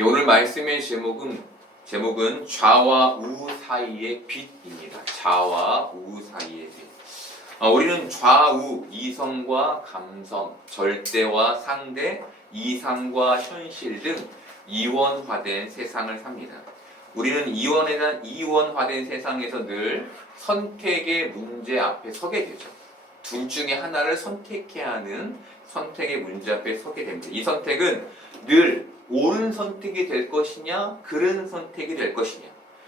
오늘 말씀의 제목은 좌와 우 사이의 빛입니다. 좌와 우 사이의 빛. 우리는 좌우, 이성과 감성, 절대와 상대, 이상과 현실 등 이원화된 세상을 삽니다. 우리는 이원화된 세상에서 늘 선택의 문제 앞에 서게 되죠. 둘 중에 하나를 선택해야 하는 선택의 문제 앞에 서게 됩니다. 이 선택은 늘 옳은 선택이 될 것이냐, 그른 선택이 될 것이냐,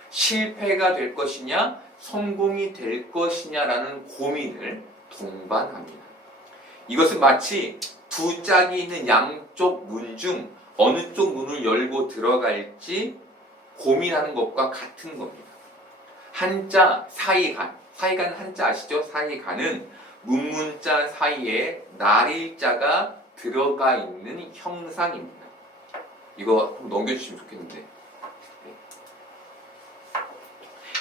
실패가 될 것이냐, 성공이 될 것이냐라는 고민을 동반합니다. 이것은 마치 두 짝이 있는 양쪽 문 중 어느 쪽 문을 열고 들어갈지 고민하는 것과 같은 겁니다. 한자 사이간 한자 아시죠? 사이간은 문문자 사이에 날일자가 들어가 있는 형상입니다. 이거 좀 넘겨주시면 좋겠는데,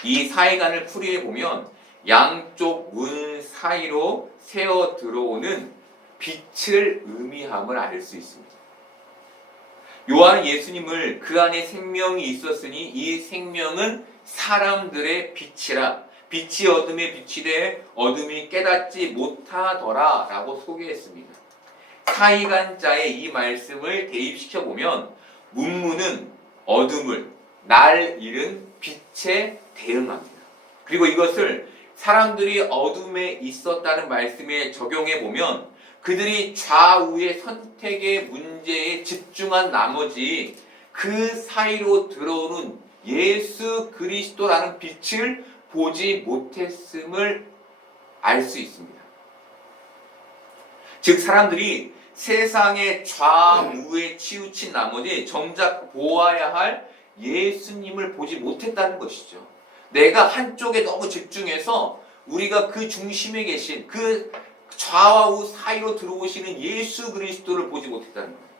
이 사이간을 풀이해 보면 양쪽 문 사이로 새어 들어오는 빛을 의미함을 알 수 있습니다. 요한은 예수님을 그 안에 생명이 있었으니 이 생명은 사람들의 빛이라, 빛이 어둠에 비치되 어둠이 깨닫지 못하더라 라고 소개했습니다. 사이간자의 이 말씀을 대입시켜 보면 문문은 어둠을, 날 잃은 빛에 대응합니다. 그리고 이것을 사람들이 어둠에 있었다는 말씀에 적용해 보면 그들이 좌우의 선택의 문제에 집중한 나머지 그 사이로 들어오는 예수 그리스도라는 빛을 보지 못했음을 알 수 있습니다. 즉 사람들이 세상의 좌우에 치우친 나머지 정작 보아야 할 예수님을 보지 못했다는 것이죠. 내가 한쪽에 너무 집중해서 우리가 그 중심에 계신 그 좌와 우 사이로 들어오시는 예수 그리스도를 보지 못했다는 거예요.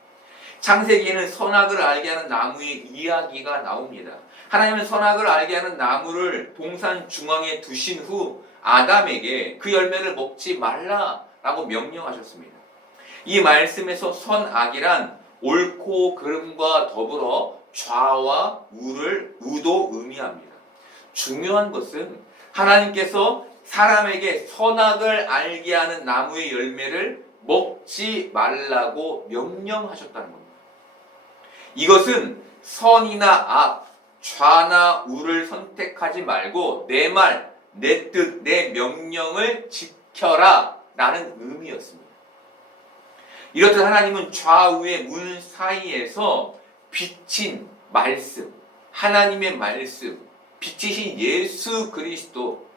창세기에는 선악을 알게 하는 나무의 이야기가 나옵니다. 하나님은 선악을 알게 하는 나무를 동산 중앙에 두신 후 아담에게 그 열매를 먹지 말라라고 명령하셨습니다. 이 말씀에서 선악이란 옳고 그름과 더불어 좌와 우도 의미합니다. 중요한 것은 하나님께서 사람에게 선악을 알게 하는 나무의 열매를 먹지 말라고 명령하셨다는 겁니다. 이것은 선이나 악, 좌나 우를 선택하지 말고 내 말, 내 뜻, 내 명령을 지켜라 라는 의미였습니다. 이렇듯 하나님은 좌우의 문 사이에서 비친 말씀, 하나님의 말씀, 빛이신 예수 그리스도께서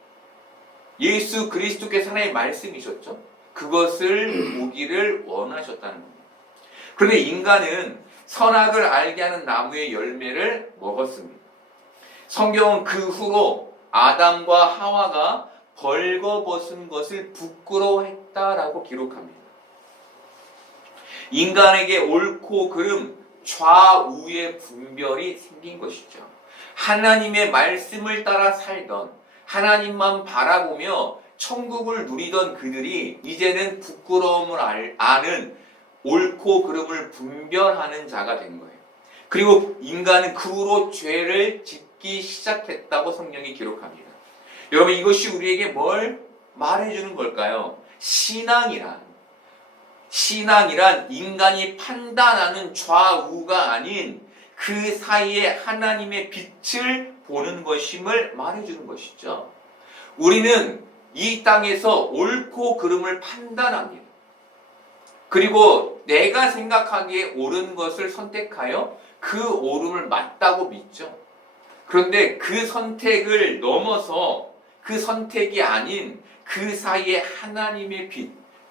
하나님의 말씀이셨죠. 그것을 보기를 원하셨다는 겁니다. 그런데 인간은 선악을 알게 하는 나무의 열매를 먹었습니다. 성경은 그 후로 아담과 하와가 벌거벗은 것을 부끄러워했다라고 기록합니다. 인간에게 옳고 그름, 좌우의 분별이 생긴 것이죠. 하나님의 말씀을 따라 살던, 하나님만 바라보며 천국을 누리던 그들이 이제는 부끄러움을 아는 옳고 그름을 분별하는 자가 된 거예요. 그리고 인간은 그 후로 죄를 짓기 시작했다고 성경이 기록합니다. 여러분, 이것이 우리에게 뭘 말해주는 걸까요? 신앙이란 인간이 판단하는 좌우가 아닌 그 사이에 하나님의 빛을 보는 것임을 말해주는 것이죠. 우리는 이 땅에서 옳고 그름을 판단합니다. 그리고 내가 생각하기에 옳은 것을 선택하여 그 옳음을 맞다고 믿죠. 그런데 그 선택을 넘어서 그 선택이 아닌 그 사이에 하나님의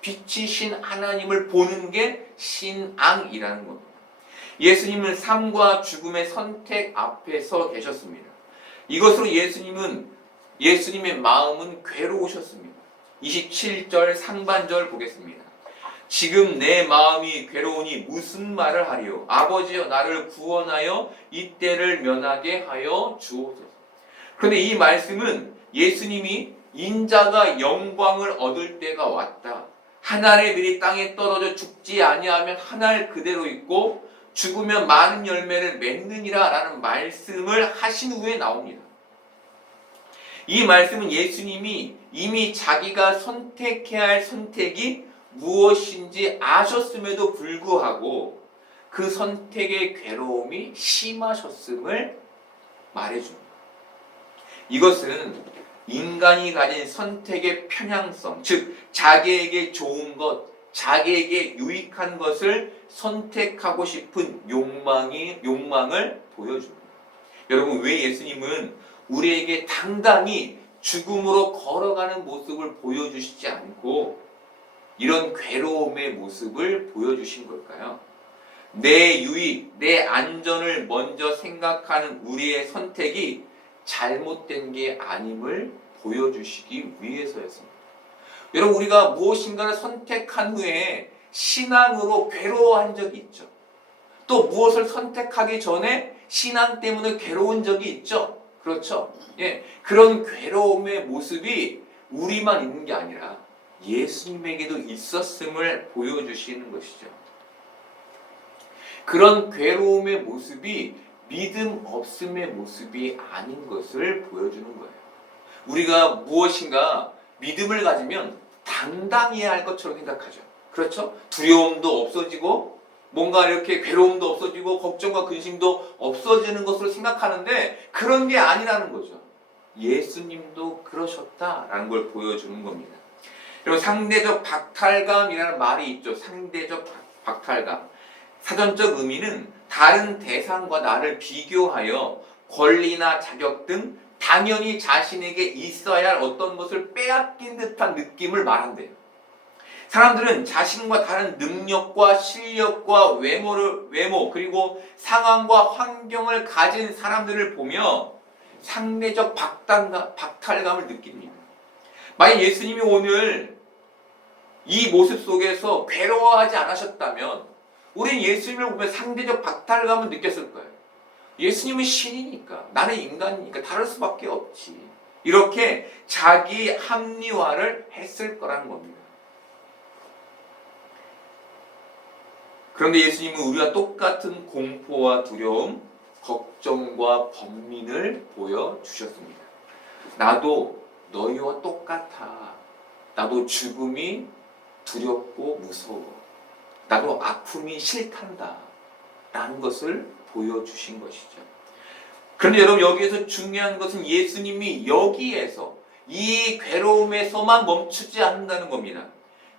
빛이신 하나님을 보는 게 신앙이라는 겁니다. 예수님은 삶과 죽음의 선택 앞에 서 계셨습니다. 이것으로 예수님의 마음은 괴로우셨습니다. 27절 상반절 보겠습니다. 지금 내 마음이 괴로우니 무슨 말을 하리요? 아버지여 나를 구원하여 이 때를 면하게 하여 주옵소서. 그런데 이 말씀은 예수님이 인자가 영광을 얻을 때가 왔다. 하늘의 별이 땅에 떨어져 죽지 아니하면 하늘 그대로 있고 죽으면 많은 열매를 맺느니라 라는 말씀을 하신 후에 나옵니다. 이 말씀은 예수님이 이미 자기가 선택해야 할 선택이 무엇인지 아셨음에도 불구하고 그 선택의 괴로움이 심하셨음을 말해줍니다. 이것은 인간이 가진 선택의 편향성, 즉 자기에게 좋은 것, 자기에게 유익한 것을 선택하고 싶은 욕망을 보여줍니다. 여러분, 왜 예수님은 우리에게 당당히 죽음으로 걸어가는 모습을 보여주시지 않고 이런 괴로움의 모습을 보여주신 걸까요? 내 유익, 내 안전을 먼저 생각하는 우리의 선택이 잘못된 게 아님을 보여주시기 위해서였습니다. 여러분, 우리가 무엇인가를 선택한 후에 신앙으로 괴로워한 적이 있죠. 또 무엇을 선택하기 전에 신앙 때문에 괴로운 적이 있죠. 그렇죠? 예, 그런 괴로움의 모습이 우리만 있는 게 아니라 예수님에게도 있었음을 보여주시는 것이죠. 그런 괴로움의 모습이 믿음 없음의 모습이 아닌 것을 보여주는 거예요. 우리가 무엇인가 믿음을 가지면 당당해야 할 것처럼 생각하죠. 그렇죠? 두려움도 없어지고 뭔가 이렇게 괴로움도 없어지고 걱정과 근심도 없어지는 것으로 생각하는데 그런 게 아니라는 거죠. 예수님도 그러셨다라는 걸 보여주는 겁니다. 그리고 상대적 박탈감이라는 말이 있죠. 상대적 박탈감. 사전적 의미는 다른 대상과 나를 비교하여 권리나 자격 등 당연히 자신에게 있어야 할 어떤 것을 빼앗긴 듯한 느낌을 말한대요. 사람들은 자신과 다른 능력과 실력과 외모 그리고 상황과 환경을 가진 사람들을 보며 상대적 박탈감을 느낍니다. 만약 예수님이 오늘 이 모습 속에서 괴로워하지 않으셨다면 우리는 예수님을 보면 상대적 박탈감을 느꼈을 거예요. 예수님은 신이니까 나는 인간이니까 다를 수밖에 없지. 이렇게 자기 합리화를 했을 거라는 겁니다. 그런데 예수님은 우리와 똑같은 공포와 두려움, 걱정과 번민을 보여주셨습니다. 나도 너희와 똑같아. 나도 죽음이 두렵고 무서워. 나도 아픔이 싫단다. 라는 것을 보여주신 것이죠. 그런데 여러분, 여기에서 중요한 것은 예수님이 여기에서 이 괴로움에서만 멈추지 않는다는 겁니다.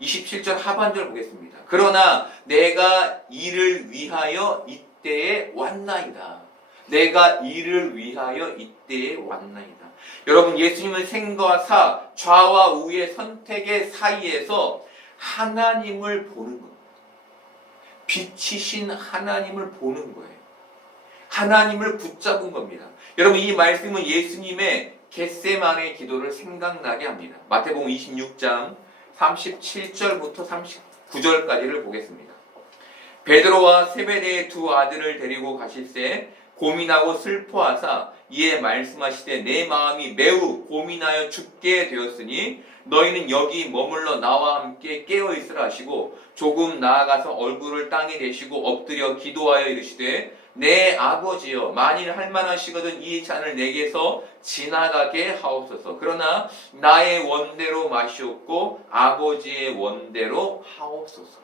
27절 하반절 보겠습니다. 그러나 내가 이를 위하여 이때에 왔나이다. 내가 이를 위하여 이때에 왔나이다. 여러분, 예수님은 생과 사, 좌와 우의 선택의 사이에서 하나님을 보는 겁니다. 빛이신 하나님을 보는 거예요. 하나님을 붙잡은 겁니다. 여러분, 이 말씀은 예수님의 겟세마네 기도를 생각나게 합니다. 마태복음 26장 37절부터 39절까지를 보겠습니다. 베드로와 세베대의 두 아들을 데리고 가실새 고민하고 슬퍼하사 이에 말씀하시되 내 마음이 매우 고민하여 죽게 되었으니 너희는 여기 머물러 나와 함께 깨어있으라 하시고 조금 나아가서 얼굴을 땅에 대시고 엎드려 기도하여 이르시되 내 아버지여, 만일 할만하시거든 이 잔을 내게서 지나가게 하옵소서. 그러나 나의 원대로 마시옵고 아버지의 원대로 하옵소서.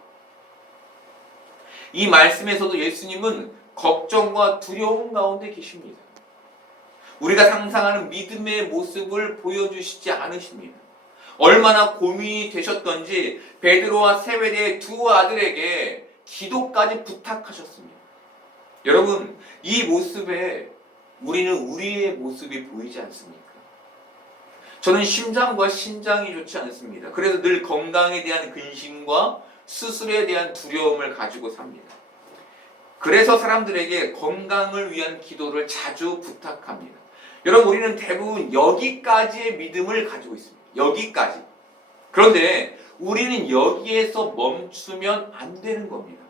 이 말씀에서도 예수님은 걱정과 두려움 가운데 계십니다. 우리가 상상하는 믿음의 모습을 보여주시지 않으십니다. 얼마나 고민이 되셨던지 베드로와 세베대의 두 아들에게 기도까지 부탁하셨습니다. 여러분, 이 모습에 우리는 우리의 모습이 보이지 않습니까? 저는 심장과 신장이 좋지 않습니다. 그래서 늘 건강에 대한 근심과 수술에 대한 두려움을 가지고 삽니다. 그래서 사람들에게 건강을 위한 기도를 자주 부탁합니다. 여러분, 우리는 대부분 여기까지의 믿음을 가지고 있습니다. 여기까지. 그런데 우리는 여기에서 멈추면 안 되는 겁니다.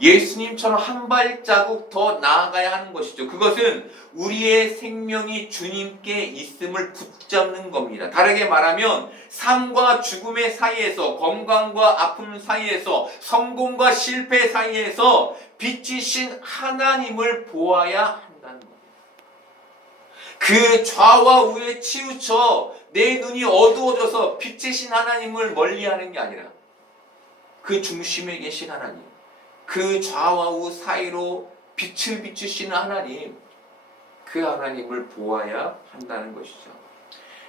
예수님처럼 한 발자국 더 나아가야 하는 것이죠. 그것은 우리의 생명이 주님께 있음을 붙잡는 겁니다. 다르게 말하면 삶과 죽음의 사이에서, 건강과 아픔 사이에서, 성공과 실패 사이에서 빛이신 하나님을 보아야 한다는 겁니다. 그 좌와 우에 치우쳐 내 눈이 어두워져서 빛이신 하나님을 멀리하는 게 아니라 그 중심에 계신 하나님, 그 좌와 우 사이로 빛을 비추시는 하나님, 그 하나님을 보아야 한다는 것이죠.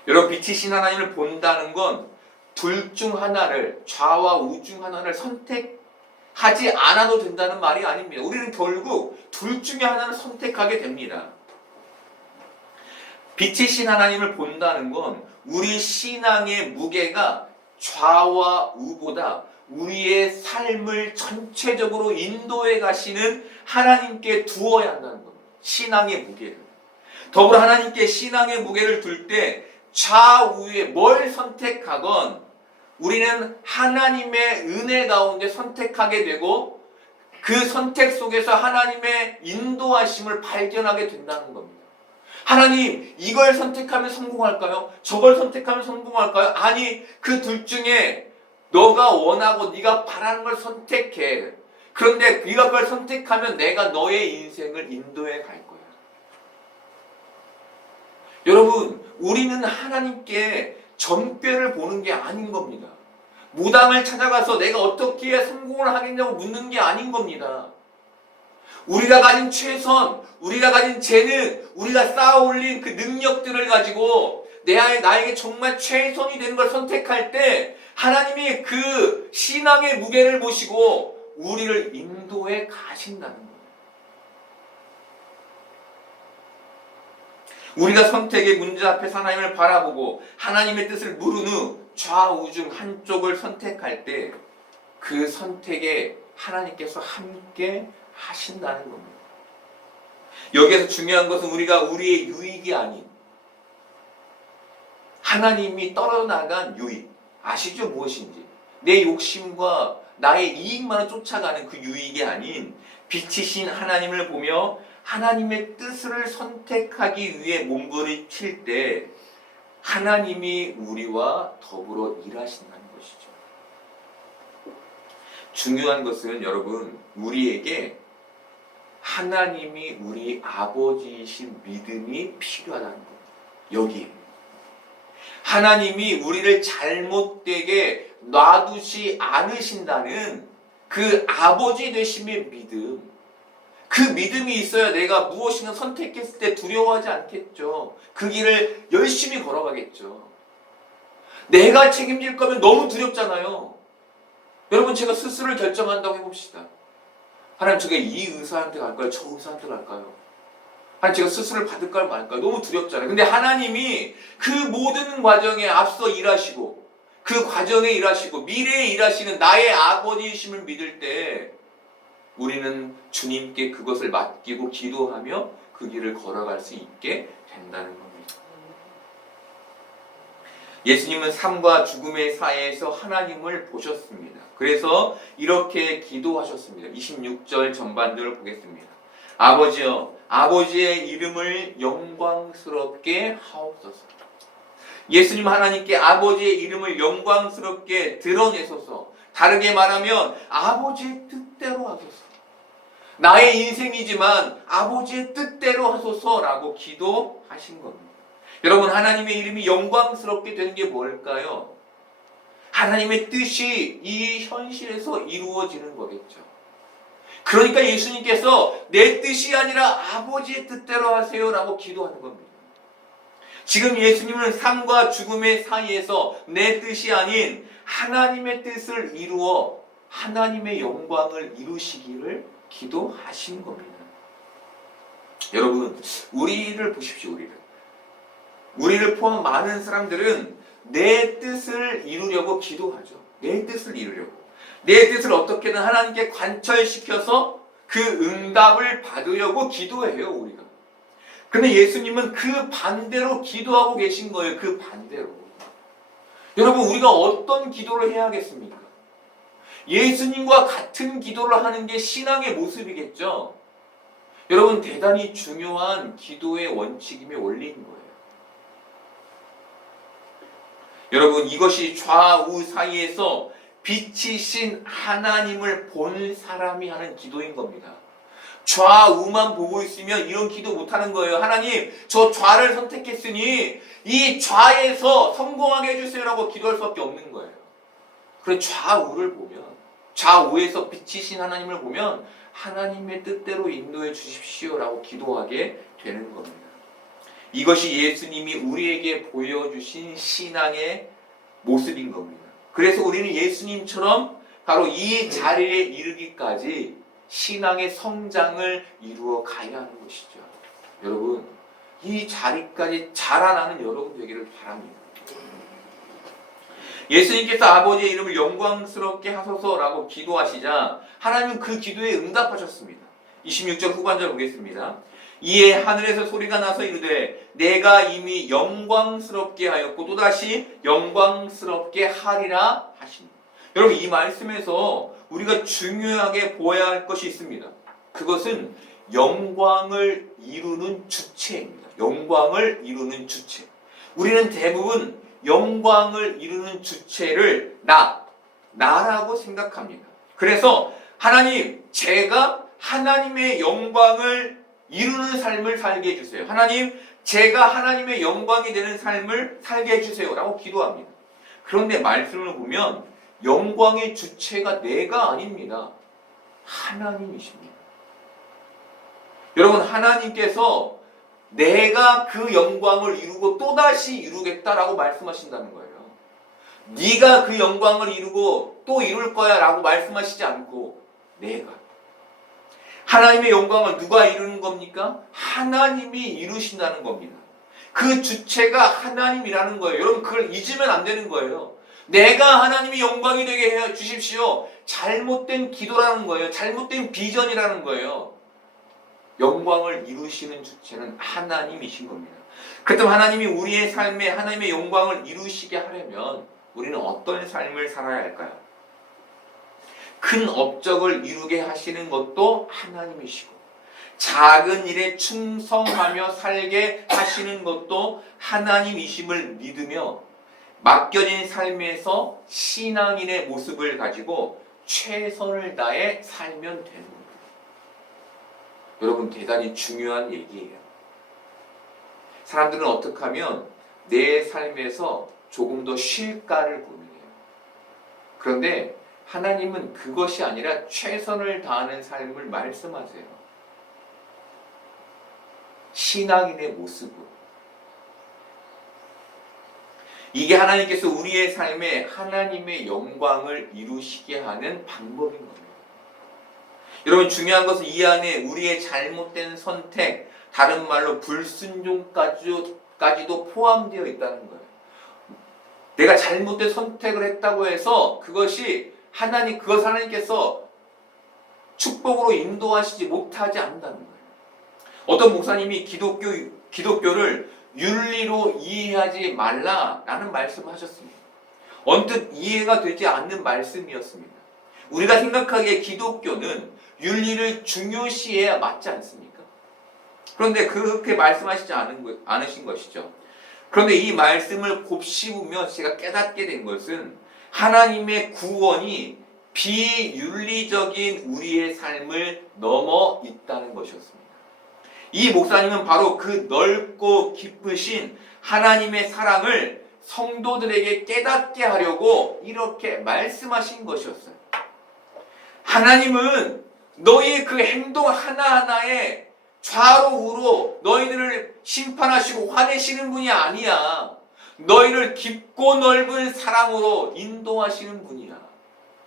여러분, 빛이신 하나님을 본다는 건 둘 중 하나를, 좌와 우 중 하나를 선택하지 않아도 된다는 말이 아닙니다. 우리는 결국 둘 중에 하나를 선택하게 됩니다. 빛이신 하나님을 본다는 건 우리 신앙의 무게가 좌와 우보다 우리의 삶을 전체적으로 인도해 가시는 하나님께 두어야 한다는 겁니다. 신앙의 무게를. 더불어 하나님께 신앙의 무게를 둘 때 좌우에 뭘 선택하건 우리는 하나님의 은혜 가운데 선택하게 되고 그 선택 속에서 하나님의 인도하심을 발견하게 된다는 겁니다. 하나님, 이걸 선택하면 성공할까요? 저걸 선택하면 성공할까요? 아니, 그 둘 중에 너가 원하고 네가 바라는 걸 선택해. 그런데 네가 그걸 선택하면 내가 너의 인생을 인도해 갈 거야. 여러분, 우리는 하나님께 전뼈를 보는 게 아닌 겁니다. 무당을 찾아가서 내가 어떻게 해야 성공을 하겠냐고 묻는 게 아닌 겁니다. 우리가 가진 최선, 우리가 가진 재능, 우리가 쌓아올린 그 능력들을 가지고 나에게 정말 최선이 되는 걸 선택할 때 하나님이 그 신앙의 무게를 보시고 우리를 인도해 가신다는 거예요. 우리가 선택의 문제 앞에서 하나님을 바라보고 하나님의 뜻을 물은 후 좌우 중 한쪽을 선택할 때 그 선택에 하나님께서 함께 하신다는 겁니다. 여기에서 중요한 것은 우리가 우리의 유익이 아닌 하나님이 떨어나간 유익, 아시죠? 무엇인지. 내 욕심과 나의 이익만을 쫓아가는 그 유익이 아닌 빛이신 하나님을 보며 하나님의 뜻을 선택하기 위해 몸부림칠 때 하나님이 우리와 더불어 일하신다는 것이죠. 중요한 것은 여러분, 우리에게 하나님이 우리 아버지이신 믿음이 필요하다는 거예요. 여기에. 하나님이 우리를 잘못되게 놔두지 않으신다는 그 아버지 되심의 믿음. 그 믿음이 있어야 내가 무엇인가 선택했을 때 두려워하지 않겠죠. 그 길을 열심히 걸어가겠죠. 내가 책임질 거면 너무 두렵잖아요. 여러분, 제가 스스로를 결정한다고 해봅시다. 하나님, 제가 이 의사한테 갈까요? 저 의사한테 갈까요? 하나님, 제가 수술을 받을까요? 말까요? 너무 두렵잖아요. 근데 하나님이 그 모든 과정에 앞서 일하시고 그 과정에 일하시고 미래에 일하시는 나의 아버지이심을 믿을 때 우리는 주님께 그것을 맡기고 기도하며 그 길을 걸어갈 수 있게 된다는 겁니다. 예수님은 삶과 죽음의 사이에서 하나님을 보셨습니다. 그래서 이렇게 기도하셨습니다. 26절 전반절을 보겠습니다. 아버지여, 아버지의 이름을 영광스럽게 하옵소서. 예수님 하나님께 아버지의 이름을 영광스럽게 드러내소서. 다르게 말하면 아버지의 뜻대로 하소서. 나의 인생이지만 아버지의 뜻대로 하소서라고 기도하신 겁니다. 여러분, 하나님의 이름이 영광스럽게 되는 게 뭘까요? 하나님의 뜻이 이 현실에서 이루어지는 거겠죠. 그러니까 예수님께서 내 뜻이 아니라 아버지의 뜻대로 하세요라고 기도하는 겁니다. 지금 예수님은 삶과 죽음의 사이에서 내 뜻이 아닌 하나님의 뜻을 이루어 하나님의 영광을 이루시기를 기도하신 겁니다. 여러분, 우리를 보십시오. 우리를 포함 많은 사람들은 내 뜻을 이루려고 기도하죠. 내 뜻을 이루려고. 내 뜻을 어떻게든 하나님께 관철시켜서 그 응답을 받으려고 기도해요, 우리가. 근데 예수님은 그 반대로 기도하고 계신 거예요. 그 반대로. 여러분, 우리가 어떤 기도를 해야겠습니까? 예수님과 같은 기도를 하는 게 신앙의 모습이겠죠. 여러분, 대단히 중요한 기도의 원칙이며 원리인 거예요. 여러분, 이것이 좌우 사이에서 빛이신 하나님을 본 사람이 하는 기도인 겁니다. 좌우만 보고 있으면 이런 기도 못하는 거예요. 하나님, 저 좌를 선택했으니 이 좌에서 성공하게 해주세요라고 기도할 수밖에 없는 거예요. 그래, 좌우를 보면, 좌우에서 빛이신 하나님을 보면 하나님의 뜻대로 인도해 주십시오라고 기도하게 되는 겁니다. 이것이 예수님이 우리에게 보여주신 신앙의 모습인 겁니다. 그래서 우리는 예수님처럼 바로 이 자리에 이르기까지 신앙의 성장을 이루어 가야 하는 것이죠. 여러분, 이 자리까지 자라나는 여러분 되기를 바랍니다. 예수님께서 아버지의 이름을 영광스럽게 하소서라고 기도하시자 하나님은 그 기도에 응답하셨습니다. 26절 후반절 보겠습니다. 이에 하늘에서 소리가 나서 이르되 내가 이미 영광스럽게 하였고 또다시 영광스럽게 하리라 하시니. 여러분, 이 말씀에서 우리가 중요하게 보아야 할 것이 있습니다. 그것은 영광을 이루는 주체입니다. 영광을 이루는 주체. 우리는 대부분 영광을 이루는 주체를 나라고 생각합니다. 그래서 하나님, 제가 하나님의 영광을 이루는 삶을 살게 해주세요. 하나님, 제가 하나님의 영광이 되는 삶을 살게 해주세요 라고 기도합니다. 그런데 말씀을 보면 영광의 주체가 내가 아닙니다. 하나님이십니다. 여러분, 하나님께서 내가 그 영광을 이루고 또다시 이루겠다라고 말씀하신다는 거예요. 네가 그 영광을 이루고 또 이룰 거야 라고 말씀하시지 않고 내가. 하나님의 영광을 누가 이루는 겁니까? 하나님이 이루신다는 겁니다. 그 주체가 하나님이라는 거예요. 여러분, 그걸 잊으면 안 되는 거예요. 내가 하나님의 영광이 되게 해 주십시오. 잘못된 기도라는 거예요. 잘못된 비전이라는 거예요. 영광을 이루시는 주체는 하나님이신 겁니다. 그렇다면 하나님이 우리의 삶에 하나님의 영광을 이루시게 하려면 우리는 어떤 삶을 살아야 할까요? 큰 업적을 이루게 하시는 것도 하나님이시고 작은 일에 충성하며 살게 하시는 것도 하나님이심을 믿으며 맡겨진 삶에서 신앙인의 모습을 가지고 최선을 다해 살면 되는 겁니다. 여러분, 대단히 중요한 얘기예요. 사람들은 어떻게 하면 내 삶에서 조금 더 쉴까를 고민해요. 그런데 하나님은 그것이 아니라 최선을 다하는 삶을 말씀하세요. 신앙인의 모습으로. 이게 하나님께서 우리의 삶에 하나님의 영광을 이루시게 하는 방법인 겁니다. 여러분, 중요한 것은 이 안에 우리의 잘못된 선택, 다른 말로 불순종까지도 포함되어 있다는 거예요. 내가 잘못된 선택을 했다고 해서 그것을 하나님께서 축복으로 인도하시지 못하지 않는다는 거예요. 어떤 목사님이 기독교를 윤리로 이해하지 말라라는 말씀을 하셨습니다. 언뜻 이해가 되지 않는 말씀이었습니다. 우리가 생각하기에 기독교는 윤리를 중요시해야 맞지 않습니까? 그런데 그렇게 말씀하시지 않으신 것이죠. 그런데 이 말씀을 곱씹으며 제가 깨닫게 된 것은 하나님의 구원이 비윤리적인 우리의 삶을 넘어 있다는 것이었습니다. 이 목사님은 바로 그 넓고 깊으신 하나님의 사랑을 성도들에게 깨닫게 하려고 이렇게 말씀하신 것이었어요. 하나님은 너희의 그 행동 하나하나에 좌로 우로 너희들을 심판하시고 화내시는 분이 아니야. 너희를 깊고 넓은 사랑으로 인도하시는 분이야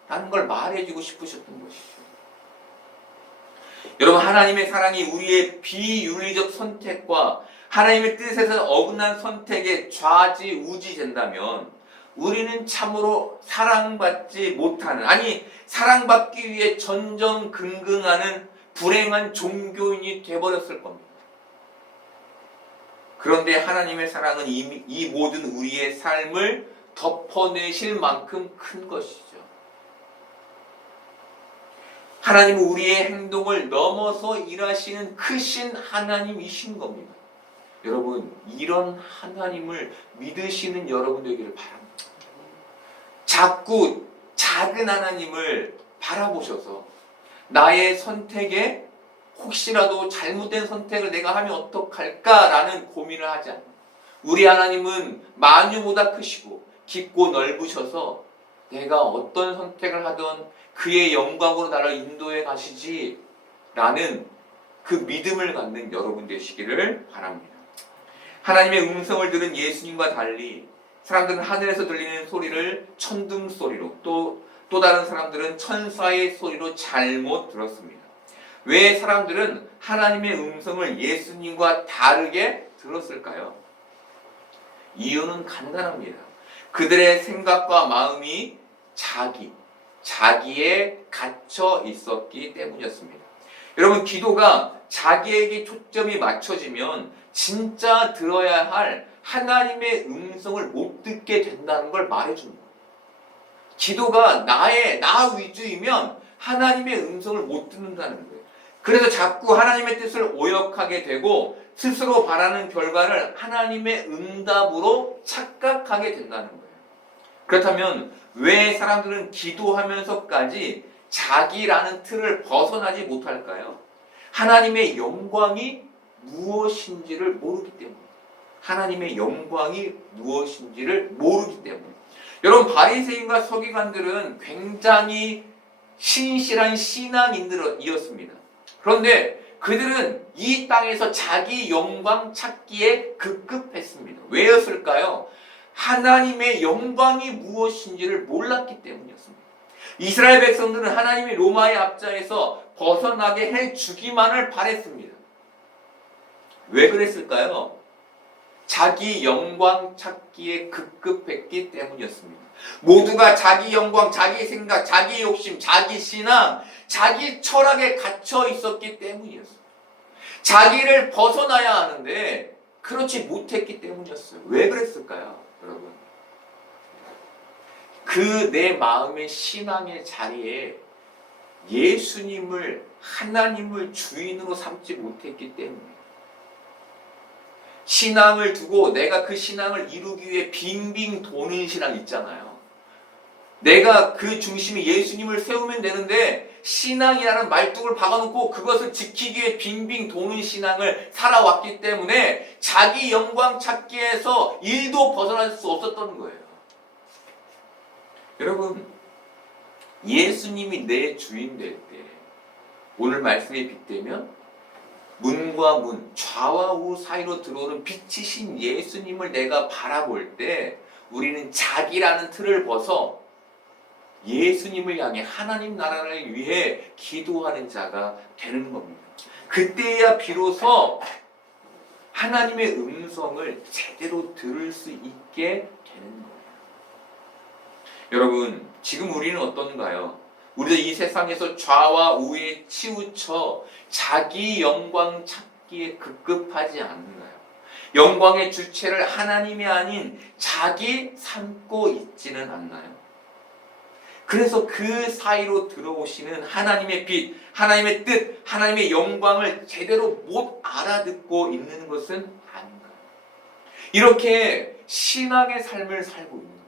라는 걸 말해주고 싶으셨던 것이죠. 여러분, 하나님의 사랑이 우리의 비윤리적 선택과 하나님의 뜻에서 어긋난 선택에 좌지우지 된다면 우리는 참으로 사랑받지 못하는, 아니 사랑받기 위해 전전긍긍하는 불행한 종교인이 되어버렸을 겁니다. 그런데 하나님의 사랑은 이미 이 모든 우리의 삶을 덮어내실 만큼 큰 것이죠. 하나님은 우리의 행동을 넘어서 일하시는 크신 하나님이신 겁니다. 여러분, 이런 하나님을 믿으시는 여러분 되기를 바랍니다. 자꾸 작은 하나님을 바라보셔서 나의 선택에 혹시라도 잘못된 선택을 내가 하면 어떡할까라는 고민을 하지 않아요. 우리 하나님은 만유보다 크시고 깊고 넓으셔서 내가 어떤 선택을 하든 그의 영광으로 나를 인도해 가시지 라는 그 믿음을 갖는 여러분 되시기를 바랍니다. 하나님의 음성을 들은 예수님과 달리 사람들은 하늘에서 들리는 소리를 천둥 소리로 또 다른 사람들은 천사의 소리로 잘못 들었습니다. 왜 사람들은 하나님의 음성을 예수님과 다르게 들었을까요? 이유는 간단합니다. 그들의 생각과 마음이 자기에 갇혀 있었기 때문이었습니다. 여러분, 기도가 자기에게 초점이 맞춰지면 진짜 들어야 할 하나님의 음성을 못 듣게 된다는 걸 말해줍니다. 기도가 나 위주이면 하나님의 음성을 못 듣는다는 거예요. 그래서 자꾸 하나님의 뜻을 오역하게 되고 스스로 바라는 결과를 하나님의 응답으로 착각하게 된다는 거예요. 그렇다면 왜 사람들은 기도하면서까지 자기라는 틀을 벗어나지 못할까요? 하나님의 영광이 무엇인지를 모르기 때문입니다. 하나님의 영광이 무엇인지를 모르기 때문입니다. 여러분, 바리새인과 서기관들은 굉장히 신실한 신앙인들이었습니다. 그런데 그들은 이 땅에서 자기 영광 찾기에 급급했습니다. 왜였을까요? 하나님의 영광이 무엇인지를 몰랐기 때문이었습니다. 이스라엘 백성들은 하나님이 로마의 압제에서 벗어나게 해주기만을 바랬습니다. 왜 그랬을까요? 자기 영광 찾기에 급급했기 때문이었습니다. 모두가 자기 영광, 자기 생각, 자기 욕심, 자기 신앙, 자기 철학에 갇혀 있었기 때문이었어요. 자기를 벗어나야 하는데 그렇지 못했기 때문이었어요. 왜 그랬을까요, 여러분? 그 내 마음의 신앙의 자리에 예수님을, 하나님을 주인으로 삼지 못했기 때문이에요. 신앙을 두고 내가 그 신앙을 이루기 위해 빙빙 도는 신앙 있잖아요. 내가 그 중심에 예수님을 세우면 되는데 신앙이라는 말뚝을 박아놓고 그것을 지키기 위해 빙빙 도는 신앙을 살아왔기 때문에 자기 영광 찾기에서 1도 벗어날 수 없었던 거예요. 여러분, 예수님이 내 주인 될 때 오늘 말씀에 빗대면 문과 문, 좌와 우 사이로 들어오는 빛이신 예수님을 내가 바라볼 때 우리는 자기라는 틀을 벗어 예수님을 향해 하나님 나라를 위해 기도하는 자가 되는 겁니다. 그때야 비로소 하나님의 음성을 제대로 들을 수 있게 되는 거예요. 여러분, 지금 우리는 어떤가요? 우리도 이 세상에서 좌와 우에 치우쳐 자기 영광 찾기에 급급하지 않나요? 영광의 주체를 하나님이 아닌 자기 삼고 있지는 않나요? 그래서 그 사이로 들어오시는 하나님의 빛, 하나님의 뜻, 하나님의 영광을 제대로 못 알아듣고 있는 것은 아닌가요? 이렇게 신앙의 삶을 살고 있는 거예요.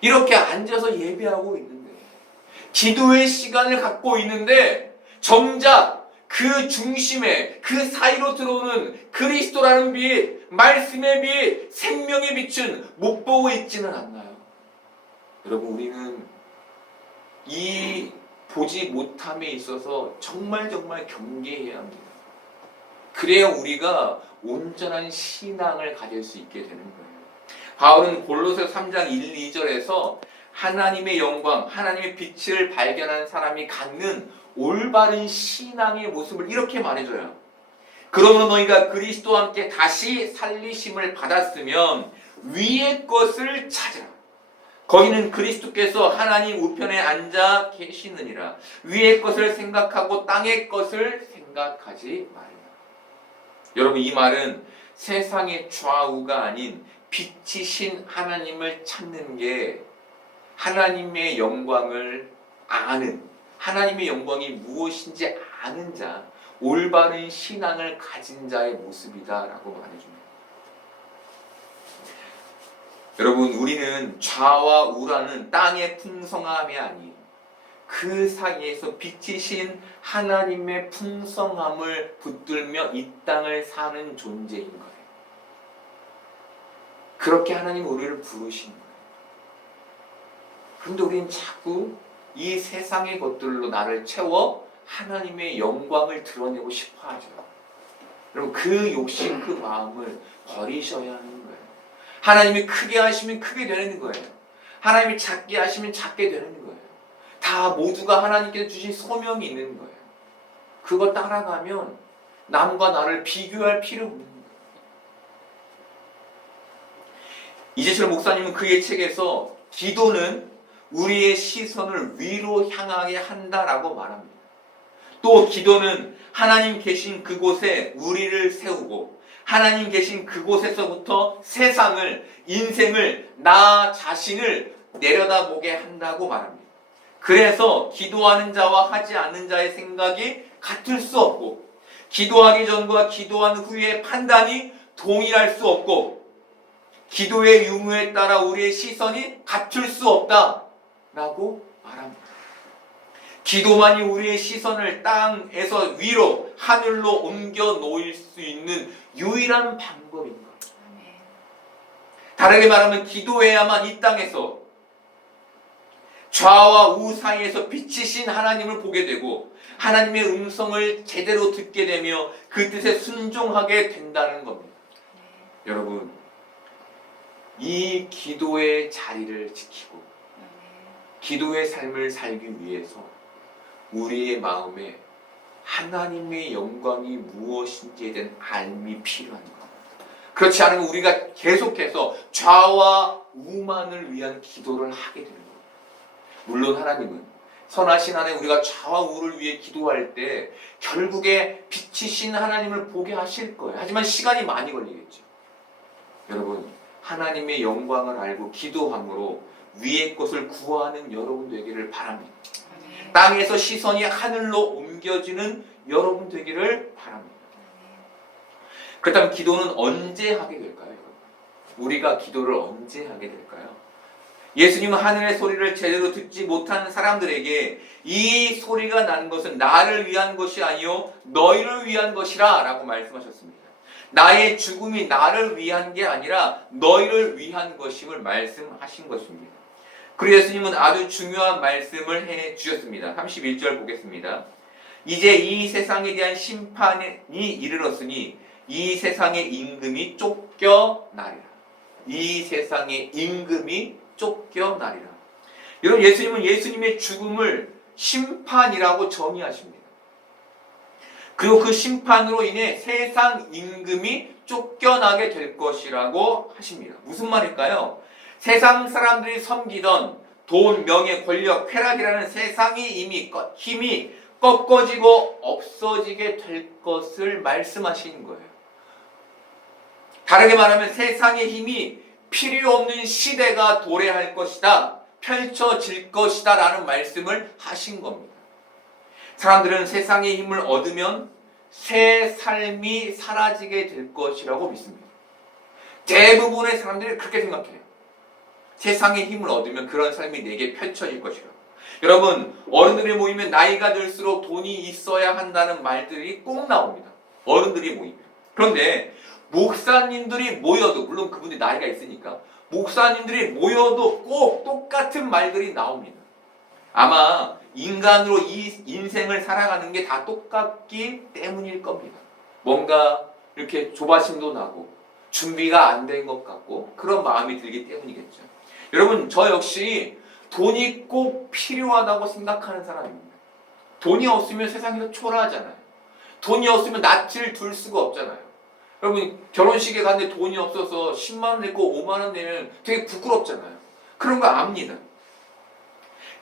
이렇게 앉아서 예배하고 있는데 기도의 시간을 갖고 있는데 정작 그 중심에 그 사이로 들어오는 그리스도라는 빛, 말씀의 빛, 생명의 빛은 못 보고 있지는 않나요? 여러분, 우리는 이 보지 못함에 있어서 정말 경계해야 합니다. 그래야 우리가 온전한 신앙을 가질 수 있게 되는 거예요. 바울은 골로새 3장 1, 2절에서 하나님의 영광, 하나님의 빛을 발견한 사람이 갖는 올바른 신앙의 모습을 이렇게 말해줘요. 그러므로 너희가 그리스도와 함께 다시 살리심을 받았으면 위의 것을 찾으라. 거기는 그리스도께서 하나님 우편에 앉아 계시느니라. 위의 것을 생각하고 땅의 것을 생각하지 말라. 여러분, 이 말은 세상의 좌우가 아닌 빛이신 하나님을 찾는 게 하나님의 영광을 아는, 하나님의 영광이 무엇인지 아는 자, 올바른 신앙을 가진 자의 모습이다라고 말해줍니다. 여러분, 우리는 좌와 우라는 땅의 풍성함이 아닌 그 사이에서 빛이신 하나님의 풍성함을 붙들며 이 땅을 사는 존재인 거예요. 그렇게 하나님 우리를 부르신 거예요. 그런데 우리는 자꾸 이 세상의 것들로 나를 채워 하나님의 영광을 드러내고 싶어 하죠. 여러분, 그 욕심, 그 마음을 버리셔야 하는 거예요. 하나님이 크게 하시면 크게 되는 거예요. 하나님이 작게 하시면 작게 되는 거예요. 다 모두가 하나님께서 주신 소명이 있는 거예요. 그거 따라가면 남과 나를 비교할 필요 없는 거예요. 이재철 목사님은 그의 책에서 기도는 우리의 시선을 위로 향하게 한다라고 말합니다. 또 기도는 하나님 계신 그곳에 우리를 세우고 하나님 계신 그곳에서부터 세상을, 인생을, 나 자신을 내려다보게 한다고 말합니다. 그래서 기도하는 자와 하지 않는 자의 생각이 같을 수 없고 기도하기 전과 기도한 후의 판단이 동일할 수 없고 기도의 유무에 따라 우리의 시선이 같을 수 없다라고 말합니다. 기도만이 우리의 시선을 땅에서 위로 하늘로 옮겨 놓을 수 있는 유일한 방법인 거예요. 다르게 말하면 기도해야만 이 땅에서 좌와 우 사이에서 빛이신 하나님을 보게 되고 하나님의 음성을 제대로 듣게 되며 그 뜻에 순종하게 된다는 겁니다. 여러분, 이 기도의 자리를 지키고 기도의 삶을 살기 위해서 우리의 마음에 하나님의 영광이 무엇인지에 대한 알미 필요한 겁니다. 그렇지 않으면 우리가 계속해서 좌와 우만을 위한 기도를 하게 되는 겁니다. 물론 하나님은 선하신 하나님, 우리가 좌와 우를 위해 기도할 때 결국에 빛이신 하나님을 보게 하실 거예요. 하지만 시간이 많이 걸리겠죠. 여러분, 하나님의 영광을 알고 기도함으로 위의 것을 구하는 여러분 되기를 바랍니다. 땅에서 시선이 하늘로 옮겨지는 여러분 되기를 바랍니다. 그렇다면 기도는 언제 하게 될까요? 우리가 기도를 언제 하게 될까요? 예수님은 하늘의 소리를 제대로 듣지 못하는 사람들에게 이 소리가 난 것은 나를 위한 것이 아니요 너희를 위한 것이라 라고 말씀하셨습니다. 나의 죽음이 나를 위한 게 아니라 너희를 위한 것임을 말씀하신 것입니다. 그리고 예수님은 아주 중요한 말씀을 해 주셨습니다. 31절 보겠습니다. 이제 이 세상에 대한 심판이 이르렀으니 이 세상의 임금이 쫓겨나리라. 이 세상의 임금이 쫓겨나리라. 여러분, 예수님은 예수님의 죽음을 심판이라고 정의하십니다. 그리고 그 심판으로 인해 세상 임금이 쫓겨나게 될 것이라고 하십니다. 무슨 말일까요? 세상 사람들이 섬기던 돈, 명예, 권력, 쾌락이라는 세상의 힘이 꺾어지고 없어지게 될 것을 말씀하시는 거예요. 다르게 말하면 세상의 힘이 필요 없는 시대가 도래할 것이다, 펼쳐질 것이다 라는 말씀을 하신 겁니다. 사람들은 세상의 힘을 얻으면 새 삶이 사라지게 될 것이라고 믿습니다. 대부분의 사람들이 그렇게 생각해요. 세상의 힘을 얻으면 그런 삶이 내게 펼쳐질 것이라고. 여러분, 어른들이 모이면 나이가 들수록 돈이 있어야 한다는 말들이 꼭 나옵니다. 어른들이 모이면. 그런데 목사님들이 모여도, 물론 그분들이 나이가 있으니까 목사님들이 모여도 꼭 똑같은 말들이 나옵니다. 아마 인간으로 이 인생을 살아가는 게 다 똑같기 때문일 겁니다. 뭔가 이렇게 조바심도 나고 준비가 안 된 것 같고 그런 마음이 들기 때문이겠죠. 여러분, 저 역시 돈이 꼭 필요하다고 생각하는 사람입니다. 돈이 없으면 세상에서 초라하잖아요. 돈이 없으면 낯을 둘 수가 없잖아요. 여러분, 결혼식에 갔는데 돈이 없어서 10만 원 내고 5만 원 내면 되게 부끄럽잖아요. 그런 거 압니다.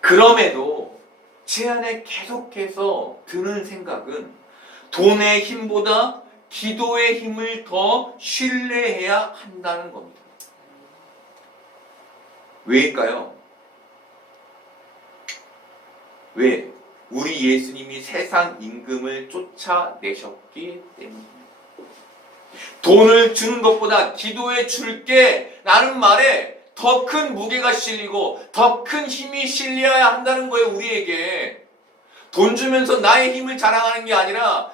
그럼에도 제 안에 계속해서 드는 생각은 돈의 힘보다 기도의 힘을 더 신뢰해야 한다는 겁니다. 왜일까요? 왜? 우리 예수님이 세상 임금을 쫓아내셨기 때문입니다. 돈을 주는 것보다 기도해 줄게 라는 말에 더 큰 무게가 실리고 더 큰 힘이 실려야 한다는 거예요. 우리에게 돈 주면서 나의 힘을 자랑하는 게 아니라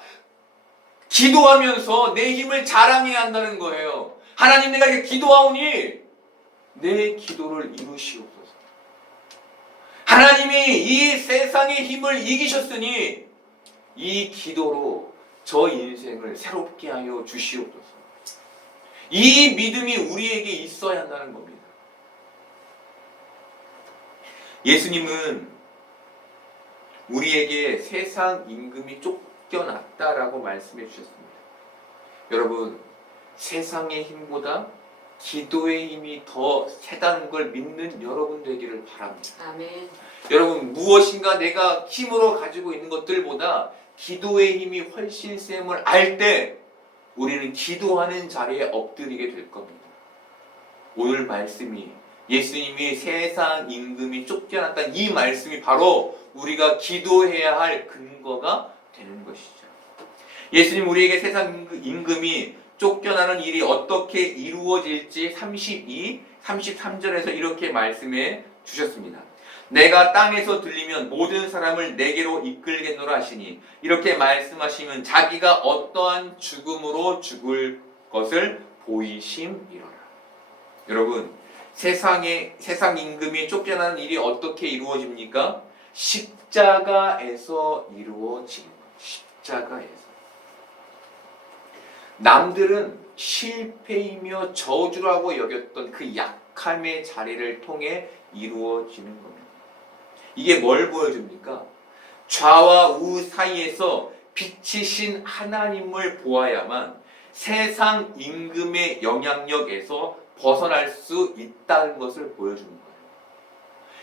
기도하면서 내 힘을 자랑해야 한다는 거예요. 하나님, 내가 이렇게 기도하오니 내 기도를 이루시옵소서. 하나님이 이 세상의 힘을 이기셨으니 이 기도로 저 인생을 새롭게 하여 주시옵소서. 이 믿음이 우리에게 있어야 한다는 겁니다. 예수님은 우리에게 세상 임금이 쫓겨났다라고 말씀해 주셨습니다. 여러분, 세상의 힘보다 기도의 힘이 더 세다는 걸 믿는 여러분 되기를 바랍니다. 아멘. 여러분, 무엇인가 내가 힘으로 가지고 있는 것들보다 기도의 힘이 훨씬 셈을 알 때 우리는 기도하는 자리에 엎드리게 될 겁니다. 오늘 말씀이 예수님이 세상 임금이 쫓겨났다는 이 말씀이 바로 우리가 기도해야 할 근거가 되는 것이죠. 예수님 우리에게 세상 임금이 쫓겨나는 일이 어떻게 이루어질지 32, 33절에서 이렇게 말씀해 주셨습니다. 내가 땅에서 들리면 모든 사람을 내게로 이끌겠노라 하시니, 이렇게 말씀하시면 자기가 어떠한 죽음으로 죽을 것을 보이심이로라. 여러분, 세상 임금이 쫓겨나는 일이 어떻게 이루어집니까? 십자가에서 이루어지는 거예요. 십자가에서. 남들은 실패이며 저주라고 여겼던 그 약함의 자리를 통해 이루어지는 겁니다. 이게 뭘 보여줍니까? 좌와 우 사이에서 빛이신 하나님을 보아야만 세상 임금의 영향력에서 벗어날 수 있다는 것을 보여주는 거예요.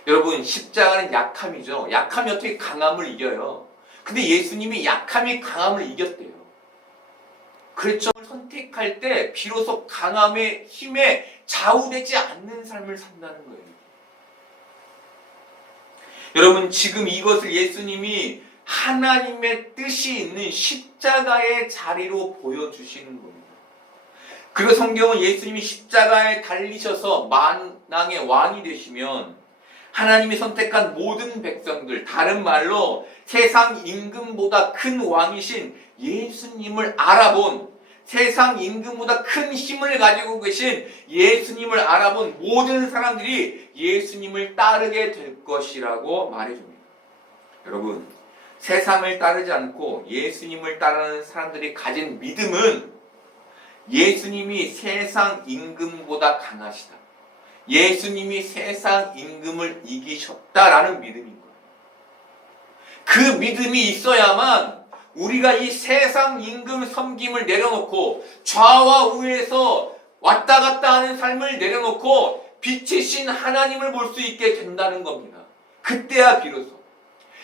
여러분, 십자가는 약함이죠. 약함이 어떻게 강함을 이겨요? 근데 예수님이 약함이 강함을 이겼대요. 그렇죠. 선택할 때 비로소 강함의 힘에 좌우되지 않는 삶을 산다는 거예요. 여러분, 지금 이것을 예수님이 하나님의 뜻이 있는 십자가의 자리로 보여주시는 겁니다. 그리고 성경은 예수님이 십자가에 달리셔서 만왕의 왕이 되시면 하나님이 선택한 모든 백성들, 다른 말로 세상 임금보다 큰 왕이신 예수님을 알아본, 세상 임금보다 큰 힘을 가지고 계신 예수님을 알아본 모든 사람들이 예수님을 따르게 될 것이라고 말해줍니다. 여러분, 세상을 따르지 않고 예수님을 따르는 사람들이 가진 믿음은 예수님이 세상 임금보다 강하시다, 예수님이 세상 임금을 이기셨다라는 믿음인 거예요. 그 믿음이 있어야만 우리가 이 세상 임금 섬김을 내려놓고 좌와 우에서 왔다 갔다 하는 삶을 내려놓고 빛이신 하나님을 볼 수 있게 된다는 겁니다. 그때야 비로소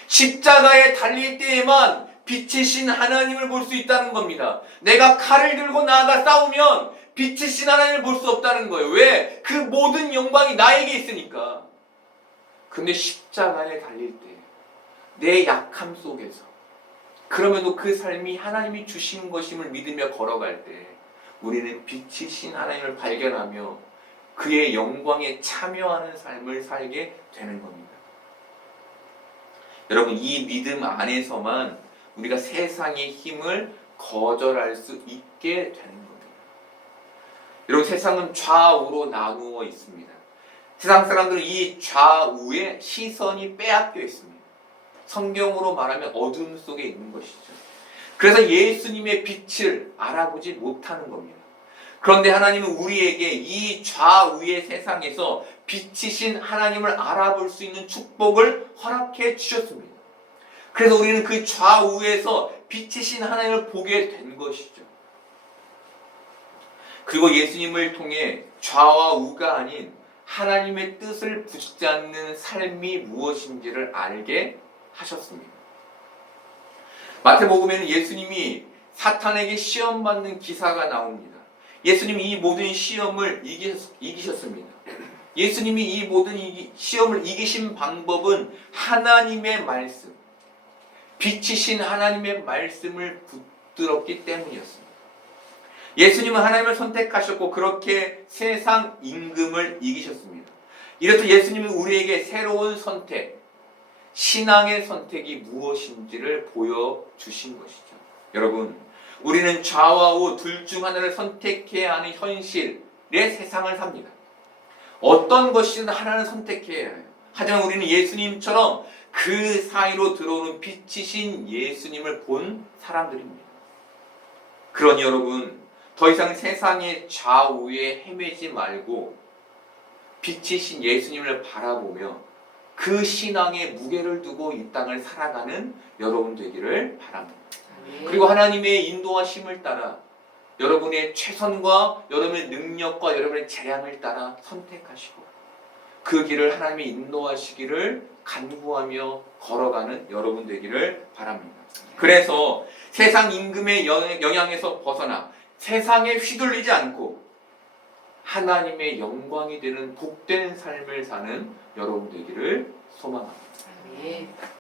십자가에 달릴 때에만 빛이신 하나님을 볼 수 있다는 겁니다. 내가 칼을 들고 나아가 싸우면 빛이신 하나님을 볼 수 없다는 거예요. 왜? 그 모든 영광이 나에게 있으니까. 근데 십자가에 달릴 때 내 약함 속에서, 그럼에도 그 삶이 하나님이 주신 것임을 믿으며 걸어갈 때 우리는 빛이신 하나님을 발견하며 그의 영광에 참여하는 삶을 살게 되는 겁니다. 여러분, 이 믿음 안에서만 우리가 세상의 힘을 거절할 수 있게 되는 겁니다. 여러분, 세상은 좌우로 나누어 있습니다. 세상 사람들은 이 좌우에 시선이 빼앗겨 있습니다. 성경으로 말하면 어둠 속에 있는 것이죠. 그래서 예수님의 빛을 알아보지 못하는 겁니다. 그런데 하나님은 우리에게 이 좌우의 세상에서 빛이신 하나님을 알아볼 수 있는 축복을 허락해 주셨습니다. 그래서 우리는 그 좌우에서 빛이신 하나님을 보게 된 것이죠. 그리고 예수님을 통해 좌와 우가 아닌 하나님의 뜻을 붙잡는 삶이 무엇인지를 알게 하셨습니다. 마태복음에는 예수님이 사탄에게 시험받는 기사가 나옵니다. 예수님이 이 모든 시험을 이기셨습니다. 예수님이 이 모든 시험을 이기신 방법은 하나님의 말씀, 빛이신 하나님의 말씀을 붙들었기 때문이었습니다. 예수님은 하나님을 선택하셨고 그렇게 세상 임금을 이기셨습니다. 이렇듯 예수님은 우리에게 새로운 선택, 신앙의 선택이 무엇인지를 보여주신 것이죠. 여러분, 우리는 좌와 우 둘 중 하나를 선택해야 하는 현실의 세상을 삽니다. 어떤 것이든 하나는 선택해야 해요. 하지만 우리는 예수님처럼 그 사이로 들어오는 빛이신 예수님을 본 사람들입니다. 그러니 여러분, 더 이상 세상의 좌우에 헤매지 말고 빛이신 예수님을 바라보며 그 신앙의 무게를 두고 이 땅을 살아가는 여러분 되기를 바랍니다. 그리고 하나님의 인도하심을 따라 여러분의 최선과 여러분의 능력과 여러분의 재량을 따라 선택하시고 그 길을 하나님이 인도하시기를 간구하며 걸어가는 여러분 되기를 바랍니다. 그래서 세상 임금의 영향에서 벗어나 세상에 휘둘리지 않고 하나님의 영광이 되는 복된 삶을 사는 여러분 되기를 소망합니다.